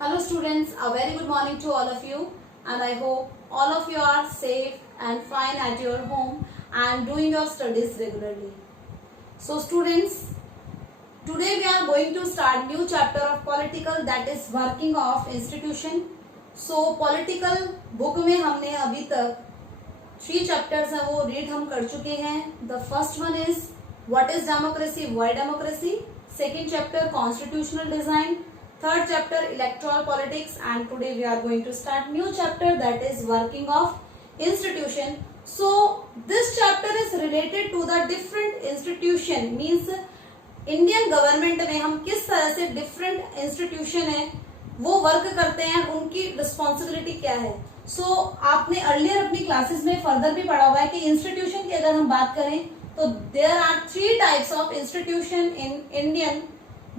Hello students, a very good morning to all of you, and I hope all of you are safe and fine at your home and doing your studies regularly. So students, today we are going to start new chapter of political, that is working of institution. So political book में हमने अभी तक 3 chapters हैं वो read हम कर चुके हैं. The first one is what is democracy, why democracy. Second chapter constitutional design. Third chapter electoral politics, and today we are going to start new chapter, that is working of institution. So this chapter is related to the different institution, means Indian government में हम किस तरह से different institution है वो work करते हैं, उनकी रिस्पॉन्सिबिलिटी क्या है. सो आपने अर्लियर अपनी क्लासेस में फर्दर भी पढ़ा हुआ है कि इंस्टीट्यूशन की अगर हम बात करें तो there are 3 types of institution in Indian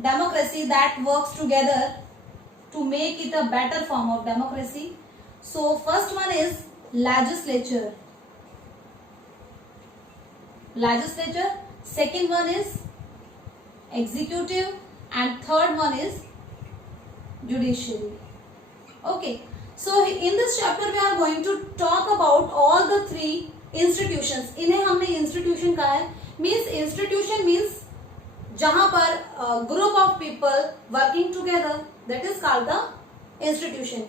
democracy that works together to make it a better form of democracy. So first one is legislature. Second one is executive, and third one is judiciary. Okay, so in this chapter we are going to talk about all the 3 institutions. इन्हें हमने institution कहा है. Institution means जहां पर group of people working together, that is called the institution.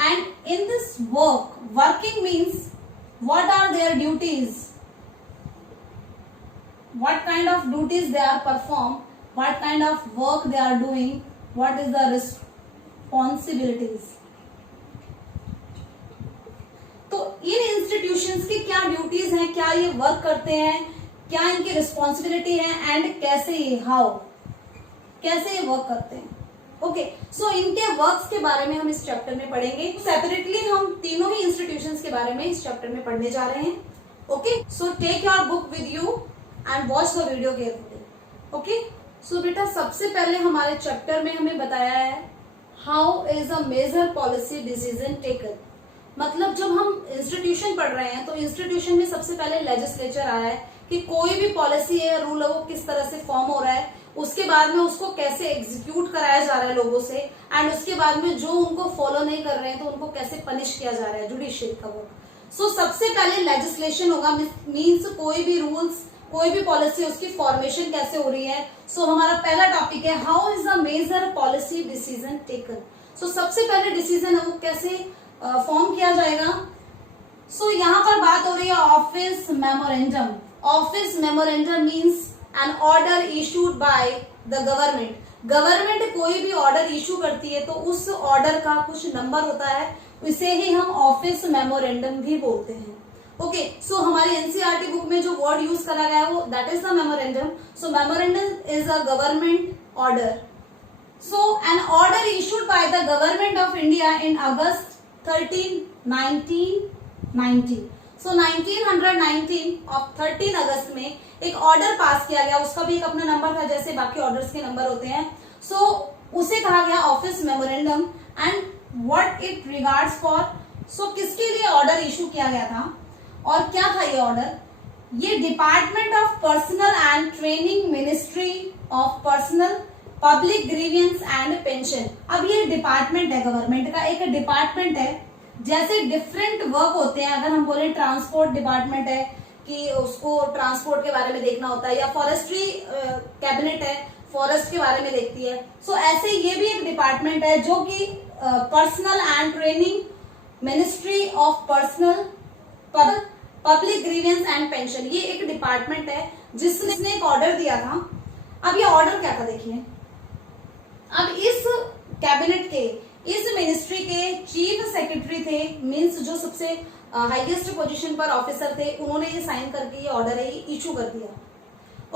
And in this working means what are their duties, what kind of duties they are perform, what kind of work they are doing, what is the responsibilities. तो इन institutions की क्या duties हैं, क्या ये work करते हैं, क्या इनकी रिस्पॉन्सिबिलिटी है, एंड कैसे ये वर्क करते हैं. ओके, सो इनके वर्क्स के बारे में हम इस चैप्टर में पढ़ेंगे. सेपरेटली हम तीनों ही इंस्टीट्यूशंस के बारे में इस चैप्टर में पढ़ने जा रहे हैं. Okay, so take your book with you and watch the video carefully. Okay, so बेटा सबसे पहले हमारे चैप्टर में हमें बताया है how is a major policy decision taken. मतलब जब हम इंस्टीट्यूशन पढ़ रहे हैं तो इंस्टीट्यूशन में सबसे पहले लेजिस्लेचर आया है कि कोई भी पॉलिसी है, रूल है, वो किस तरह से फॉर्म हो रहा है, उसके बाद में उसको कैसे एग्जीक्यूट कराया जा रहा है लोगों से, एंड उसके बाद में जो उनको फॉलो नहीं कर रहे हैं तो उनको कैसे पनिश किया जा रहा है, जुडिशियरी का वर्क. सो सबसे पहले लेजिस्लेशन होगा, मीन्स कोई भी रूल्स, कोई भी पॉलिसी, उसकी फॉर्मेशन कैसे हो रही है. सो हमारा पहला टॉपिक है how is the major policy decision taken. So सबसे पहले डिसीजन है वो कैसे फॉर्म किया जाएगा. सो यहाँ पर बात हो रही है office memorandum. Office memorandum means an order issued by the government. Government कोई भी ऑर्डर इशू करती है तो उस ऑर्डर का कुछ नंबर होता है, इसे ही हम ऑफिस मेमोरेंडम भी बोलते हैं. ओके, सो हमारी एनसीईआरटी बुक में जो वर्ड यूज करा गया है वो that is the memorandum. So memorandum is a government order. So an order issued by the government of India in August 1919. So 1919 of 13 August में एक ऑर्डर पास किया गया, उसका भी एक अपना नंबर था जैसे बाकी ऑर्डर्स के नंबर होते हैं. सो उसे कहा गया office memorandum. And what it regards for, so किसके लिए ऑर्डर इशू किया गया था और क्या था ये ऑर्डर. ये department of personal and training, ministry of personal, public grievance and pension. अब ये डिपार्टमेंट है, गवर्नमेंट का एक डिपार्टमेंट है. जैसे डिफरेंट वर्क होते हैं, अगर हम बोले ट्रांसपोर्ट डिपार्टमेंट है कि उसको ट्रांसपोर्ट के बारे में देखना होता है, या फॉरेस्ट्री कैबिनेट है, फॉरेस्ट के बारे में देखती है. सो ऐसे ये भी एक डिपार्टमेंट है जो कि personal and training, ministry of personal, public grievance and pension, ये एक डिपार्टमेंट है जिसने एक ऑर्डर दिया था. अब ये ऑर्डर क्या था देखिए. अब इस कैबिनेट के, इस मिनिस्ट्री के चीफ सेक्रेटरी थे, मींस जो सबसे हाईएस्ट पोजीशन पर ऑफिसर थे, उन्होंने ये साइन करके ये ऑर्डर है इशू कर दिया.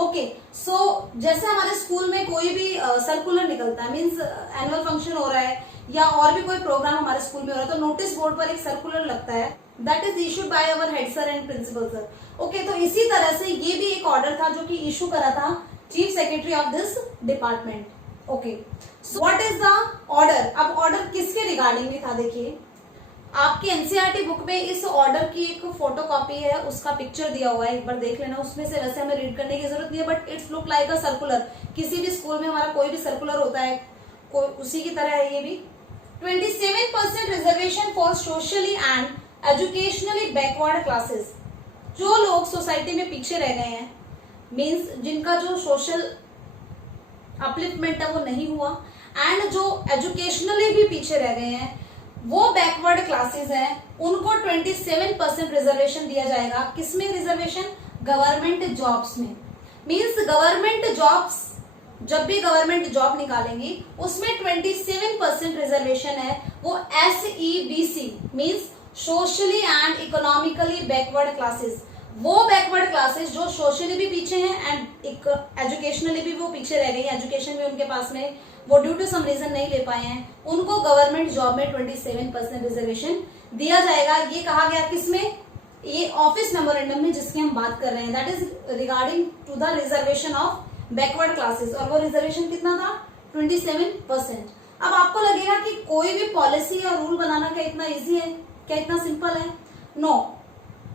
ओके, सो जैसे हमारे स्कूल में कोई भी सर्कुलर निकलता है, मींस एनुअल फंक्शन हो रहा है या और भी कोई प्रोग्राम हमारे स्कूल में हो रहा है तो नोटिस बोर्ड पर एक सर्कुलर लगता है, that is issued by our head sir and principal sir. Okay, तो इसी तरह से ये भी एक ऑर्डर था जो कि इशू करा था chief secretary of this department. Okay, so what is the order. अब ऑर्डर किसके रिगार्डिंग में था देखिए. आपकी एनसीईआरटी बुक में इस ऑर्डर की एक फोटो कॉपी है, उसका पिक्चर दिया हुआ है, एक बार देख लेना. उसमें से वैसे हमें रीड करने की जरूरत नहीं है, but it's look like a circular. किसी भी स्कूल में हमारा कोई भी सर्कुलर होता है, कोई उसी की तरह है ये भी. 27% reservation for socially and educationally backward classes. जो लोग सोसाइटी में पीछे रह गए हैं, मीन्स जिनका जो सोशल अपलिफ्टमेंट है वो नहीं हुआ, एंड जो एजुकेशनली भी पीछे रह गए हैं, वो बैकवर्ड क्लासेस हैं, उनको 27% रिजर्वेशन दिया जाएगा। किसमें रिजर्वेशन? गवर्नमेंट जॉब्स में। मीन्स गवर्नमेंट जॉब्स, जब भी गवर्नमेंट जॉब निकालेंगी उसमें 27% रिजर्वेशन है, वो SEBC means socially and economically backward classes. वो बैकवर्ड क्लासेस जो सोशली भी पीछे हैं एंड एजुकेशनली भी वो पीछे रह गई, एजुकेशन भी उनके पास में वो ड्यू टू सम रीजन नहीं ले पाए हैं, उनको गवर्नमेंट जॉब में 27% रिजर्वेशन दिया जाएगा। ये कहा गया किसमें? ये ऑफिस मेमोरेंडम में जिसकी हम बात कर रहे हैं, that is regarding to the reservation of backward classes. और वो रिजर्वेशन कितना था? 27%। अब आपको लगेगा कि कोई भी पॉलिसी या रूल बनाना क्या इतना इजी है, क्या इतना सिंपल है? No,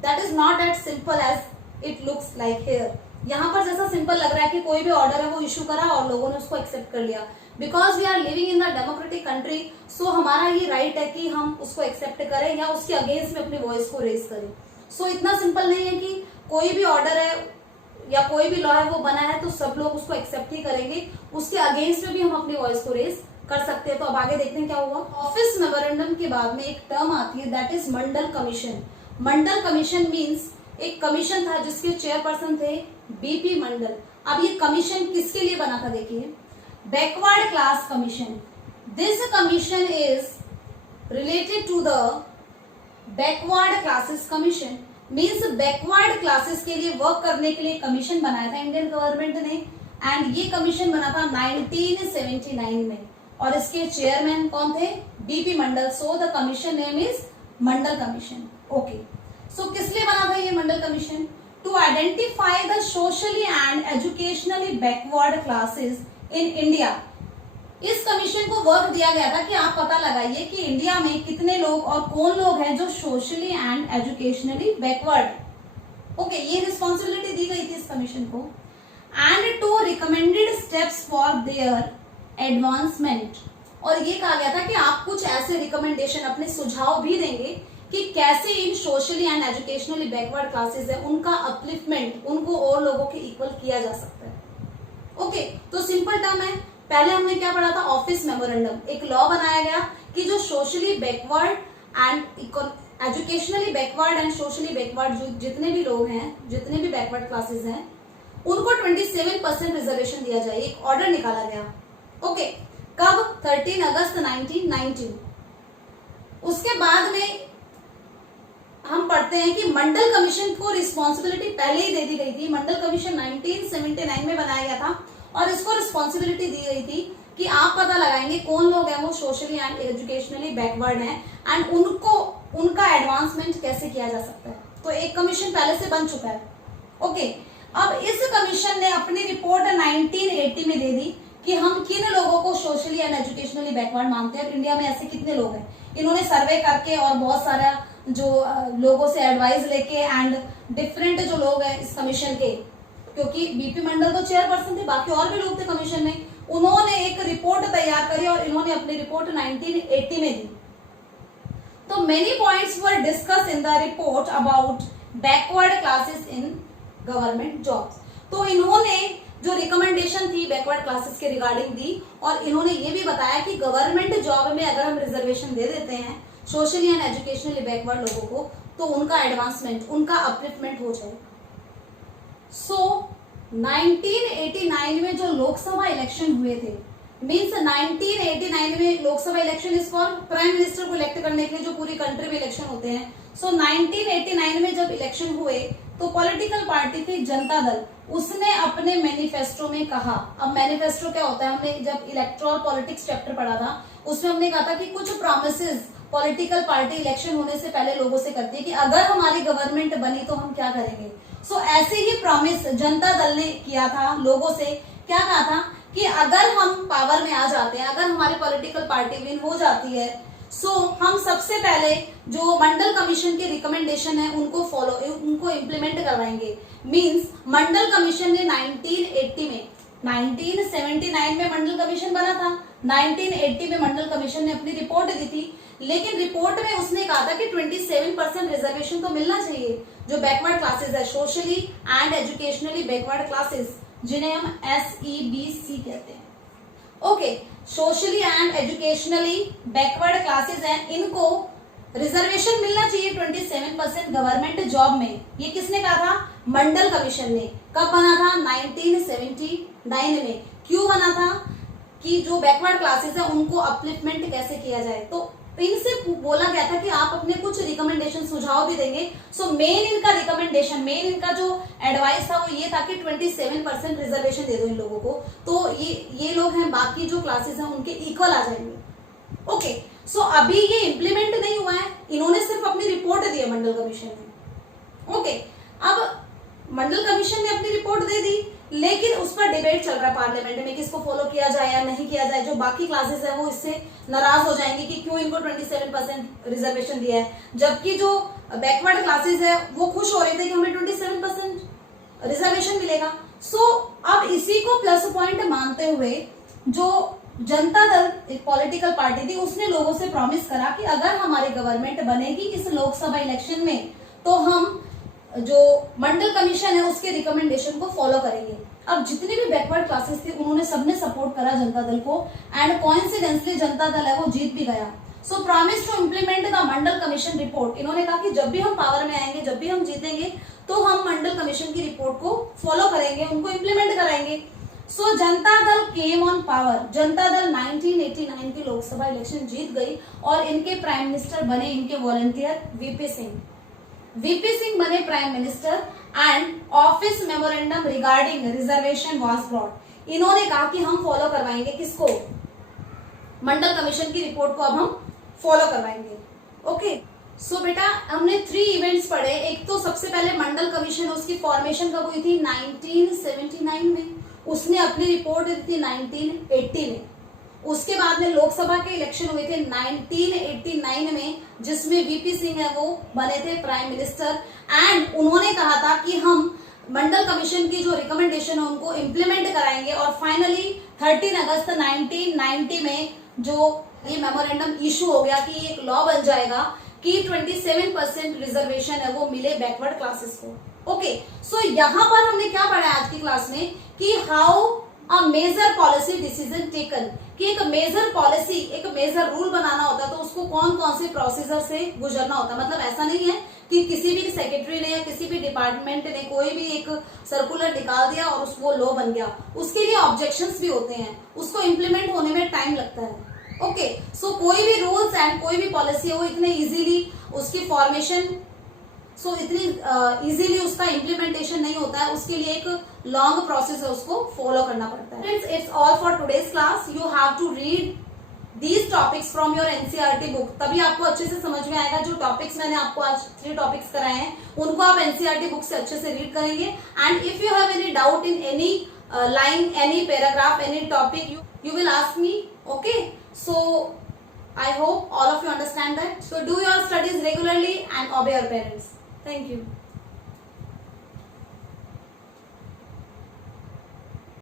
that is not at simple as it looks like here. यहाँ पर जैसा सिंपल लग रहा है कि कोई भी ऑर्डर है वो इशू करा और लोगों ने उसको एक्सेप्ट कर लिया, because we are living in the democratic country, so हमारा ये राइट है कि हम उसको एक्सेप्ट करें या उसके अगेंस्ट में अपनी वॉइस को रेज करें। सो इतना सिंपल नहीं है कि कोई भी ऑर्डर है या कोई भी लॉ है वो बना है तो सब लोग उसको एक्सेप्ट ही करेंगे, उसके अगेंस्ट में भी हम अपनी वॉइस को रेज कर सकते हैं। तो अब आगे देखते हैं क्या हुआ। ऑफिस मेमोरेंडम के बाद में एक टर्म आती है, that is Mandal commission. Mandal commission means एक कमीशन था जिसके चेयरपर्सन थे BP मंडल। अब ये कमीशन किसके लिए बना था? देखिए, backward class commission. This commission is related to the backward classes commission. Means backward classes के लिए वर्क करने के लिए कमीशन बनाया था इंडियन गवर्नमेंट ने, एंड ये कमीशन बना था 1979 में, और इसके चेयरमैन कौन थे? BP Mandal. So the commission name is Mandal commission. Okay, so किस लिए बना था ये Mandal commission? To identify the socially and educationally backward classes in India. इस कमीशन को वर्क दिया गया था कि आप पता लगाइए कि इंडिया में कितने लोग और कौन लोग हैं जो socially and educationally backward. Okay, ये रिस्पॉन्सिबिलिटी दी गई थी इस कमीशन को, and to recommended steps for their advancement. और ये कहा गया था कि आप कुछ ऐसे रिकमेंडेशन, अपने सुझाव भी देंगे कि कैसे इन socially and educationally backward classes है उनका अपलिफ्टमेंट, उनको और लोगों के इक्वल किया जा सकता है। ओके, तो सिंपल टर्म है। पहले हमने क्या पढ़ा था? Office memorandum. एक लॉ बनाया गया कि जो socially backward and educationally backward and socially backward जो जितने भी लोग हैं, जितने भी बैकवर्ड क्लासेस हैं, उनको 27% रिजर्वेशन दिया जाए। एक ऑर्डर निकाला गया। ओके, कब? 13 अगस्त 1919। उसके बाद में हम पढ़ते हैं कि मंडल कमीशन को रिस्पॉन्सिबिलिटी पहले ही दे दी गई थी। मंडल कमीशन 1979 में बनाया गया था और इसको रिस्पॉन्सिबिलिटी दी गई थी कि आप पता लगाएंगे कौन लोग हैं वो सोशली एंड एजुकेशनली बैकवर्ड हैं, एंड उनको उनका एडवांसमेंट कैसे किया जा सकता है। तो एक कमीशन पहले से बन चुका है। ओके, अब इस कमीशन ने अपनी रिपोर्ट 1980 में दे दी कि हम किन लोगों को सोशली एंड एजुकेशनली बैकवर्ड मानते हैं, इंडिया में ऐसे कितने लोग हैं। इन्होंने सर्वे करके और बहुत सारा जो लोगों से एडवाइस लेके एंड डिफरेंट जो लोग हैं इस कमीशन के, क्योंकि BP मंडल तो चेयरपर्सन थे, बाकी और भी लोग थे कमीशन में, उन्होंने एक रिपोर्ट तैयार करी और इन्होंने अपनी रिपोर्ट 1980 में दी। तो many points were discuss in the report about backward classes in government jobs. तो इन्होंने जो रिकमेंडेशन थी बैकवर्ड क्लासेस के रिगार्डिंग दी, और इन्होंने ये भी बताया कि गवर्नमेंट जॉब में अगर हम रिजर्वेशन दे देते हैं सोशली एंड एजुकेशनली बैकवर्ड लोगों को, तो उनका एडवांसमेंट, उनका अपलिफ्टमेंट हो जाए। सो 1989 में जो लोकसभा इलेक्शन हुए थे, मीन्स 1989 में Lok Sabha election is for prime minister को इलेक्ट करने के लिए जो पूरी कंट्री में इलेक्शन होते हैं। सो 1989 में जब इलेक्शन हुए तो पॉलिटिकल पार्टी थी जनता दल, उसने अपने मैनिफेस्टो में कहा। अब मैनिफेस्टो क्या होता है? हमने जब इलेक्टोरल पॉलिटिक्स चैप्टर पढ़ा था उसमें हमने कहा था कि कुछ प्रॉमिसेस पॉलिटिकल पार्टी इलेक्शन होने से पहले लोगों से करती है कि अगर हमारी गवर्नमेंट बनी तो हम क्या करेंगे। सो ऐसे ही प्रॉमिस जनता दल ने किया था लोगों से। क्या कहा था कि अगर हम पावर में आ जाते हैं, अगर हमारी पॉलिटिकल पार्टी विन हो जाती है, सो हम सबसे पहले जो मंडल कमीशन के रिकमेंडेशन है उनको इम्प्लीमेंट करवाएंगे। मींस मंडल कमीशन ने 1980 में 1979 में मंडल कमीशन बना था, 1980 में मंडल कमीशन ने अपनी रिपोर्ट दी थी, लेकिन रिपोर्ट में उसने कहा था कि 27% रिजर्वेशन तो मिलना चाहिए जो बैकवर्ड क्लासेस है, socially and educationally backward classes, जिन्हें हम SEBC कहते हैं। Okay, socially and educationally backward classes हैं, इनको रिजर्वेशन मिलना चाहिए 27% गवर्नमेंट जॉब में। ये किसने कहा था? मंडल कमीशन ने। कब बना था? 1979 में। क्यों बना था? कि जो बैकवर्ड क्लासेस है उनको अपलिफ्टमेंट कैसे किया जाए। तो इनसे बोला गया था कि आप अपने कुछ रिकमेंडेशन सुझाव भी देंगे। सो मेन इनका रिकमेंडेशन, मेन इनका जो एडवाइस था वो ये था कि 27% रिजर्वेशन दे दो इन लोगों को, तो ये लोग हैं बाकी जो क्लासेस हैं उनके इक्वल आ जाएंगे। ओके, सो अभी ये इम्प्लीमेंट नहीं हुआ है, इन्होंने सिर्फ अपनी रिपोर्ट दी है मंडल कमीशन ने। ओके, अब मंडल कमीशन ने अपनी रिपोर्ट दे दी, लेकिन उस पर डिबेट चल रहा है पार्लियामेंट में कि इसको फॉलो किया जाए या नहीं किया जाए। जो बाकी क्लासेस है वो इससे नाराज हो जाएंगे कि क्यों इनको 27% रिजर्वेशन दिया है, जबकि जो बैकवर्ड क्लासेस है वो खुश हो रहे थे कि हमें 27% रिजर्वेशन मिलेगा। सो अब इसी को प्लस पॉइंट मानते हुए जो जनता दल एक पॉलिटिकल पार्टी थी, उसने लोगों से प्रॉमिस करा कि अगर हमारी गवर्नमेंट बनेगी इस लोकसभा इलेक्शन में तो हम जो मंडल कमीशन है उसके रिकमेंडेशन को फॉलो करेंगे। अब जितनी भी बैकवर्ड क्लासेस थी उन्होंने सबने सपोर्ट करा जनता दल को, एंड कोइंसिडेंटली जनता दल है वो जीत भी गया। So promise to implement the Mandal commission report, इन्होंने कहा कि जब भी हम पावर में आएंगे, जब भी हम जीतेंगे, तो हम मंडल कमीशन की रिपोर्ट को फॉलो करेंगे, उनको इम्प्लीमेंट कराएंगे। सो Janata Dal came on power, Janata Dal 1989 की लोकसभा इलेक्शन जीत गई और इनके प्राइम मिनिस्टर बने इनके volunteer VP Singh. VP Singh बने prime minister and office memorandum regarding reservation was brought. इन्होंने कहा कि हम फॉलो करवाएंगे किसको? मंडल कमीशन की रिपोर्ट को अब हम फॉलो करवाएंगे। ओके, सो बेटा हमने 3 इवेंट्स पढ़े। एक तो सबसे पहले मंडल कमीशन, उसकी फॉर्मेशन कब हुई थी? 1979 में। उसने अपनी रिपोर्ट दी थी 1980 में। उसके बाद में लोकसभा के इलेक्शन हुए थे 1989 में, जिसमें वीपी सिंह है वो बने थे प्राइम मिनिस्टर, एंड उन्होंने कहा था कि हम मंडल कमीशन की जो रिकमेंडेशन है उनको इम्प्लीमेंट कराएंगे। और फाइनली 13 अगस्त 1990 में जो ये मेमोरेंडम इशू हो गया कि एक लॉ बन जाएगा कि 27% रिजर्वेशन है वो मिले बैकवर्ड क्लासेस को। ओके, सो यहाँ पर हमने क्या पढ़ा आज की क्लास में कि how a major policy decision taken, कि एक मेजर पॉलिसी, एक मेजर रूल बनाना होता है तो उसको कौन कौन से प्रोसीजर से गुजरना होता है। मतलब ऐसा नहीं है कि किसी भी सेक्रेटरी ने या किसी भी डिपार्टमेंट ने कोई भी एक सर्कुलर निकाल दिया और वो लॉ बन गया। उसके लिए ऑब्जेक्शंस भी होते हैं, उसको इम्प्लीमेंट होने में टाइम लगता है। ओके, सो कोई भी रूल्स एंड कोई भी पॉलिसी है वो इतने इजीली उसकी फॉर्मेशन, इतनी इजीली उसका इम्प्लीमेंटेशन नहीं होता है, उसके लिए एक लॉन्ग प्रोसेस है, उसको फॉलो करना पड़ता है। Friends, it's all for today's class. You have to read these topics from your NCERT book, तभी आपको अच्छे से समझ में आएगा। जो टॉपिक्स मैंने आपको आज 3 टॉपिक्स कराए हैं उनको आप एनसीईआरटी बुक से अच्छे से रीड करेंगे। And if you have any doubt in any line, any paragraph, any topic, you will ask me. Okay, so I hope all of you understand that. So do your studies regularly and obey your parents. Thank you.